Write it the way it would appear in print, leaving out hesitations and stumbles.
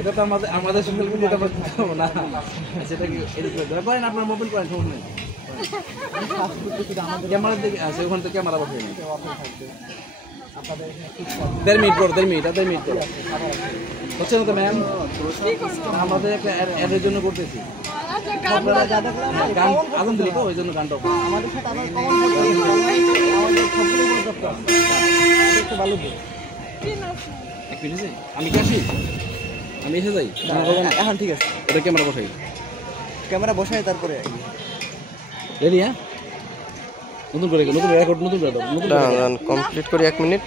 এটা তো আমাদের সোশ্যাল মিডিয়াটা করতে হবে না, সেটা কি এডিট করতে হবে? করেন আপনার মোবাইল করেন, সমস্যা নেই। ক্যামেরার দিকে আছে, ওখান থেকে ক্যামেরা বসে নেই। 1.5 মিনিট পর 1.5 মিনিট হচ্ছে না তো ম্যাম? আমাদের একটা অ্যাডের জন্য করতেছি, গান আগুন দিল তো, ওই জন্য গানটা আমাদের সাথে আবার ভালো দিই। এক মিনিট, আমি কি আসি? আমি এসে যাই এখন? ঠিক আছে, ওটা ক্যামেরা বসাই তারপরে রেডি। হ্যাঁ, নতুন করে রেকর্ড, নতুন করে দাও, কমপ্লিট করি 1 মিনিট।